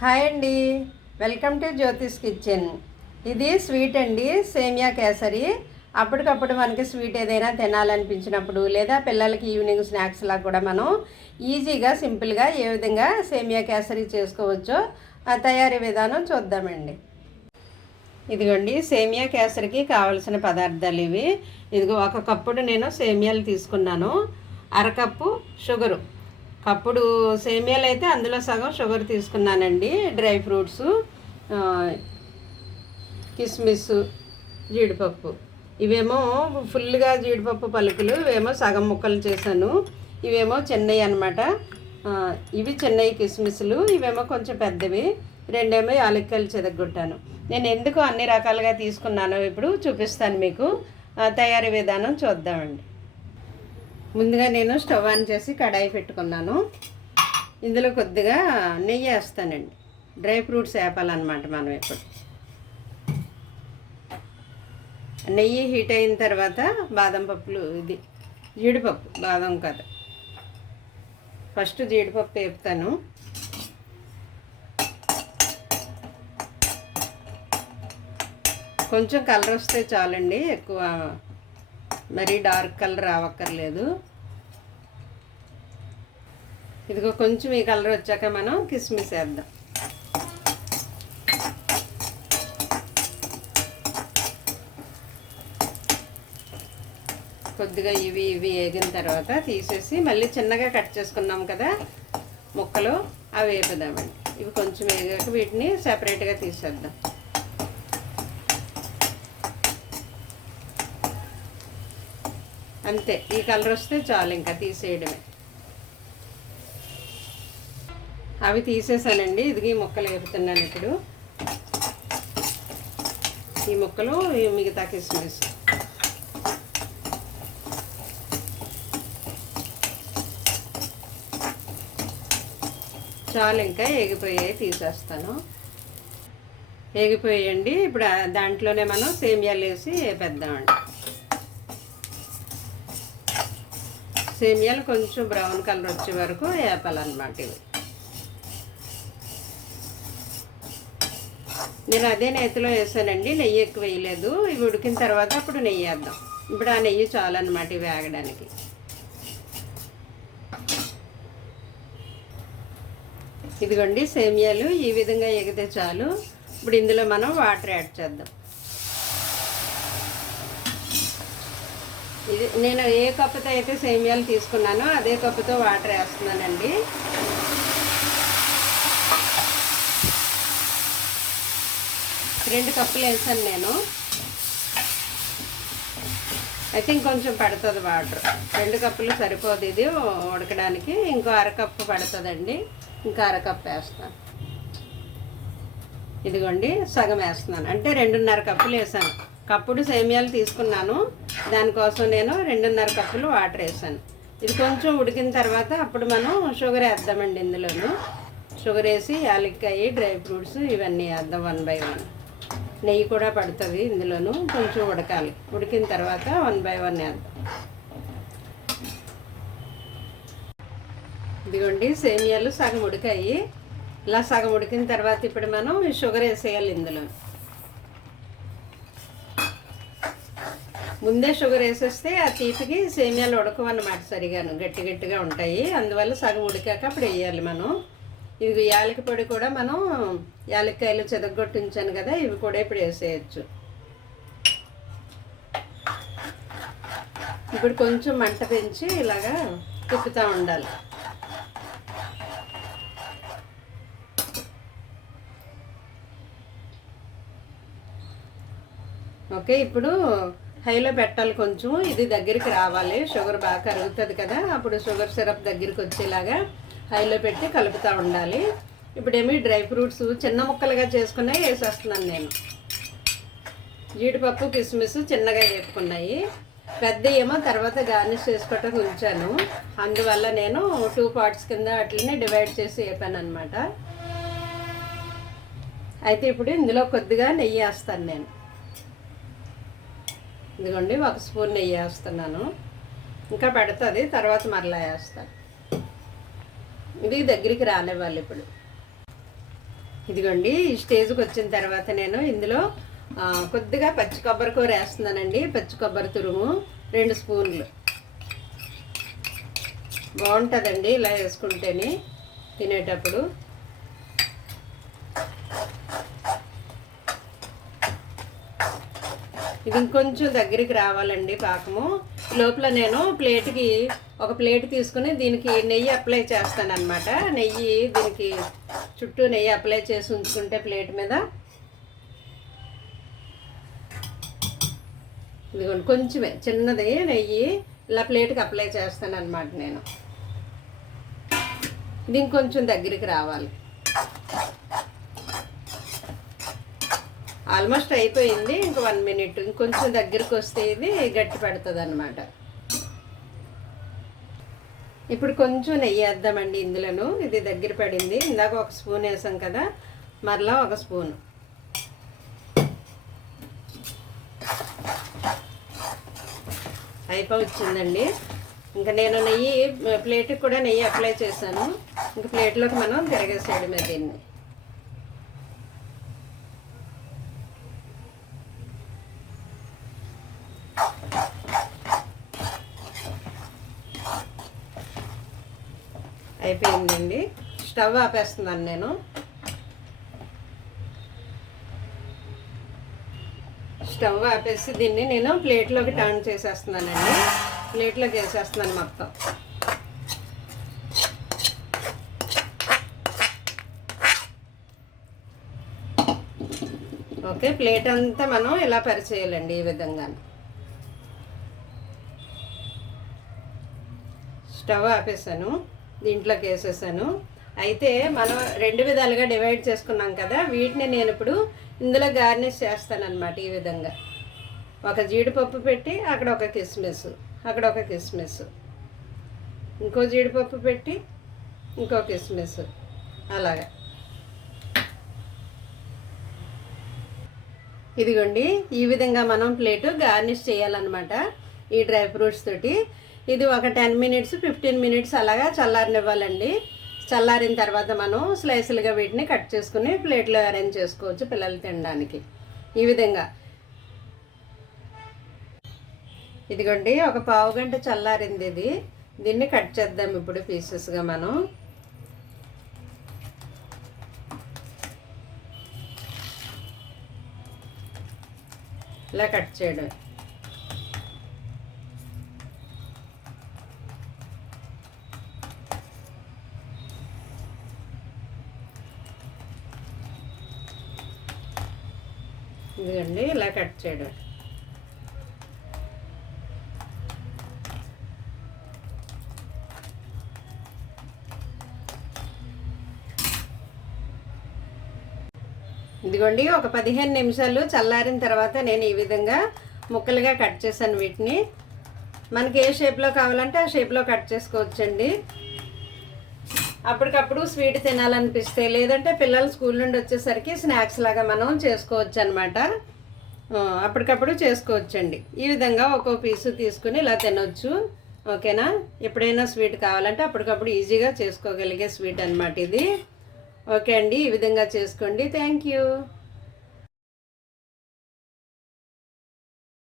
Hi అండి, welcome to Jyothish kitchen. ఇది sweet అండి, సేమియా కేసరి. అప్పటికప్పుడు మనకి స్వీట్ ఏదైనా తినాలనిపించినప్పుడు లేదా పిల్లలకి ఈవినింగ్ స్నాక్స్ లాగా కూడా మనం ఈజీగా సింపుల్గా ఏ విధంగా సేమియా కేసరి చేసుకోవచ్చో ఆ తయారీ విధానం చూద్దామండి. ఇదిగోండి సేమియా కేసరికి కావలసిన పదార్థాలు ఇవి. ఇదిగో ఒక కప్పుడు నేను సేమియాలు తీసుకున్నాను, అరకప్పు షుగరు, కప్పుడు సేమియాలు అయితే అందులో సగం షుగర్ తీసుకున్నానండి. డ్రై ఫ్రూట్స్, కిస్మిస్, జీడిపప్పు. ఇవేమో ఫుల్గా జీడిపప్పు పలుకులు, ఇవేమో సగం ముక్కలు చేశాను. ఇవేమో చెన్నై అనమాట. ఇవి చెన్నై కిస్మిస్లు, ఇవేమో కొంచెం పెద్దవి. రెండేమో యాలక్కాయలు చెదగొట్టాను. నేను ఎందుకు అన్ని రకాలుగా తీసుకున్నానో ఇప్పుడు చూపిస్తాను మీకు. తయారీ విధానం చూద్దామండి. ముందుగా నేను స్టవ్ ఆన్ చేసి కడాయి పెట్టుకున్నాను. ఇందులో కొద్దిగా నెయ్యి వేస్తానండి. డ్రై ఫ్రూట్స్ వేపాలన్నమాట మనం ఇప్పుడు. నెయ్యి హీట్ అయిన తర్వాత బాదం పప్పులు, ఇది జీడిపప్పు, బాదం కాదు, ఫస్ట్ జీడిపప్పు వేపుతాను. కొంచెం కలర్ వస్తే చాలండి, ఎక్కువ మరీ డార్క్ కలర్ రావక్కర్లేదు. ఇదిగో కొంచెం ఈ కలర్ వచ్చాక మనం కిస్మిస్ వేద్దాం. కొద్దిగా ఇవి వేగిన తర్వాత తీసేసి మళ్ళీ చిన్నగా కట్ చేసుకున్నాం కదా ముక్కలు, అవి వేపుదామండి. ఇవి కొంచెం వేగాక వీటిని సెపరేట్గా తీసేద్దాం. అంతే, ఈ కలర్ వస్తే చాలు, ఇంకా తీసేయడమే. అవి తీసేసానండి. ఇదిగీ ముక్కలు వేపుతున్నాను ఇప్పుడు. ఈ ముక్కలు మిగతా కిస్మిస్. చాలు, ఇంకా ఏగిపోయాయి, తీసేస్తాను. ఏగిపోయాయండి. ఇప్పుడు దాంట్లోనే మనం సేమియాలు వేసి వేపేద్దామండి. సేమియాలు కొంచెం బ్రౌన్ కలర్ వచ్చే వరకు వేపాలన్నమాట. ఇవి నేను అదే నేతిలో వేసానండి, నెయ్యి ఎక్కువ వేయలేదు. ఇవి ఉడికిన తర్వాత అప్పుడు నెయ్యి వేద్దాం. ఇప్పుడు ఆ నెయ్యి చాలన్నమాట ఇవి వేగడానికి. ఇదిగోండి సేమియాలు ఈ విధంగా ఎగితే చాలు. ఇప్పుడు ఇందులో మనం వాటర్ యాడ్ చేద్దాం. ఇది నేను ఏ కప్పుతో అయితే సేమియాలు తీసుకున్నానో అదే కప్పుతో వాటర్ వేస్తున్నానండి. రెండు కప్పులు వేసాను నేను. అయితే ఇంకొంచెం పడుతుంది వాటర్. 2 కప్పులు సరిపోదు ఇది ఉడకడానికి, ఇంకో అరకప్పు పడుతుందండి. ఇంకా అరకప్పు వేస్తాను. ఇదిగోండి సగం వేస్తున్నాను, అంటే 2.5 కప్పులు వేసాను. కప్పుడు సేమియాలు తీసుకున్నాను, దానికోసం నేను 2.5 కప్పులు వాటర్ వేసాను. ఇది కొంచెం ఉడికిన తర్వాత అప్పుడు మనం షుగర్ వేద్దామండి. ఇందులోను షుగర్ వేసి యాలక్కాయ, డ్రై ఫ్రూట్స్ ఇవన్నీ వేద్దాం 1 by 1. నెయ్యి కూడా పడుతుంది ఇందులోను. కొంచెం ఉడకాలి, ఉడికిన తర్వాత 1 by 1 వేద్దాం. ఇదిగోండి సేమియాలు సగం ఉడికాయి. ఇలా సగం ఉడికిన తర్వాత ఇప్పుడు మనం షుగర్ వేసేయాలి ఇందులో. ముందే షుగర్ వేసేస్తే ఆ తీపికి సేమియాలు ఉడకవన్నమాట, సరిగాను గట్టి గట్టిగా ఉంటాయి. అందువల్ల సగం ఉడికాక అప్పుడు వేయాలి మనం. ఇవి యాలకి పొడి కూడా మనం యాలక్కాయలు చెదగొట్టించాను కదా, ఇవి కూడా ఇప్పుడు వేసేయచ్చు. ఇప్పుడు కొంచెం మంట పెంచి ఇలాగా తిప్పుతూ ఉండాలి. ఓకే, ఇప్పుడు హైలో పెట్టాలి కొంచెం. ఇది దగ్గరికి రావాలి, షుగర్ బాగా కరుగుతుంది కదా, అప్పుడు షుగర్ సిరప్ దగ్గరికి వచ్చేలాగా హైలో పెట్టి కలుపుతూ ఉండాలి. ఇప్పుడేమి డ్రై ఫ్రూట్స్ చిన్న ముక్కలుగా చేసుకున్నాయి వేసేస్తున్నాను నేను. జీడిపప్పు, కిస్మిస్ చిన్నగా వేపుకున్నాయి, పెద్ద ఏమో తర్వాత గార్నిష్ చేసుకోవటానికి ఉంచాను. అందువల్ల నేను 2 పార్ట్స్ కింద అట్లనే డివైడ్ చేసి వేపాను అనమాట. అయితే ఇప్పుడు ఇందులో కొద్దిగా నెయ్యి వేస్తాను నేను. ఇదిగోండి 1 స్పూన్ నెయ్యి వేస్తున్నాను. ఇంకా పెడుతుంది, తర్వాత మరలా వేస్తాను. ఇది దగ్గరికి రానివ్వాలి ఇప్పుడు. ఇదిగోండి ఈ స్టేజ్కి వచ్చిన తర్వాత నేను ఇందులో కొద్దిగా పచ్చి కొబ్బరి కూర వేస్తున్నానండి. పచ్చి కొబ్బరి తురుము 2 స్పూన్లు. బాగుంటుందండి ఇలా వేసుకుంటేనే తినేటప్పుడు. ఇది ఇంకొంచెం దగ్గరికి రావాలండి పాకము. లోపల నేను ఒక ప్లేట్ తీసుకుని దీనికి నెయ్యి అప్లై చేస్తానన్నమాట. నెయ్యి దీనికి చుట్టూ నెయ్యి అప్లై చేసి ఉంచుకుంటే ప్లేట్ మీద ఇదిగోండి కొంచెమే చిన్నది నెయ్యి ఇలా ప్లేట్కి అప్లై చేస్తానన్నమాట నేను. ఇది ఇంకొంచెం దగ్గరికి రావాలి. ఆల్మోస్ట్ అయిపోయింది. ఇంక 1 మినిట్ ఇంకొంచెం దగ్గరికి వస్తే ఇది గట్టి పడుతుంది అన్నమాట. ఇప్పుడు కొంచెం నెయ్యి వేద్దామండి ఇందులోను. ఇది దగ్గర పడింది. ఇందాక 1 స్పూన్ వేసాం కదా, మరలా 1 స్పూన్. అయిపోవచ్చిందండి. ఇంకా నేను నెయ్యి ప్లేట్కి కూడా నెయ్యి అప్లై చేశాను. ఇంకా ప్లేట్లోకి మనం తిరగేసేయడమే దీన్ని. అయిపోయిందండి. స్టవ్ ఆపేస్తున్నాను నేను. స్టవ్ ఆపేసి దీన్ని నేను ప్లేట్లోకి టర్న్ చేసేస్తున్నానండి. ప్లేట్లోకి వేసేస్తున్నాను మొత్తం. ఓకే, ప్లేట్ అంతా మనం ఇలా పరిచేయాలండి ఈ విధంగా. స్టవ్ ఆపేసాను, దీంట్లోకి వేసేసాను. అయితే మనం 2 విధాలుగా డివైడ్ చేసుకున్నాం కదా, వీటిని నేను ఇప్పుడు ఇందులో గార్నిష్ చేస్తానన్నమాట. ఈ విధంగా ఒక జీడిపప్పు పెట్టి అక్కడ ఒక కిస్మిస్, అక్కడ ఒక కిస్మిస్, ఇంకో జీడిపప్పు పెట్టి ఇంకో కిస్మిస్, అలాగా. ఇదిగోండి ఈ విధంగా మనం ప్లేటు గార్నిష్ చేయాలన్నమాట ఈ డ్రై ఫ్రూట్స్ తోటి. ఇది ఒక 10 మినిట్స్ 15 మినిట్స్ అలాగా చల్లారనివ్వాలండి. చల్లారిన తర్వాత మనం స్లైసులుగా వీటిని కట్ చేసుకుని ప్లేట్లో అరేంజ్ చేసుకోవచ్చు పిల్లలు తినడానికి. ఈ విధంగా ఇదిగోండి ఒక పావు గంట చల్లారింది ఇది. దీన్ని కట్ చేద్దాం ఇప్పుడు పీసెస్గా. మనం ఇలా కట్ చేయడం. ఇదిగోండి ఇలా కట్ చేయడం. ఇదిగోండి ఒక 15 నిమిషాలు చల్లారిన తర్వాత నేను ఈ విధంగా ముక్కలుగా కట్ చేశాను వీటిని. మనకి ఏ షేప్లో కావాలంటే ఆ షేప్లో కట్ చేసుకోవచ్చండి. అప్పటికప్పుడు స్వీట్ తినాలనిపిస్తే, లేదంటే పిల్లలు స్కూల్ నుండి వచ్చేసరికి స్నాక్స్ లాగా మనం చేసుకోవచ్చు అనమాట. అప్పటికప్పుడు చేసుకోవచ్చండి. ఈ విధంగా ఒక్కో పీసు తీసుకుని ఇలా తినొచ్చు. ఓకేనా? ఎప్పుడైనా స్వీట్ కావాలంటే అప్పటికప్పుడు ఈజీగా చేసుకోగలిగే స్వీట్ అనమాట ఇది. ఓకే అండి, ఈ విధంగా చేసుకోండి. Thank you.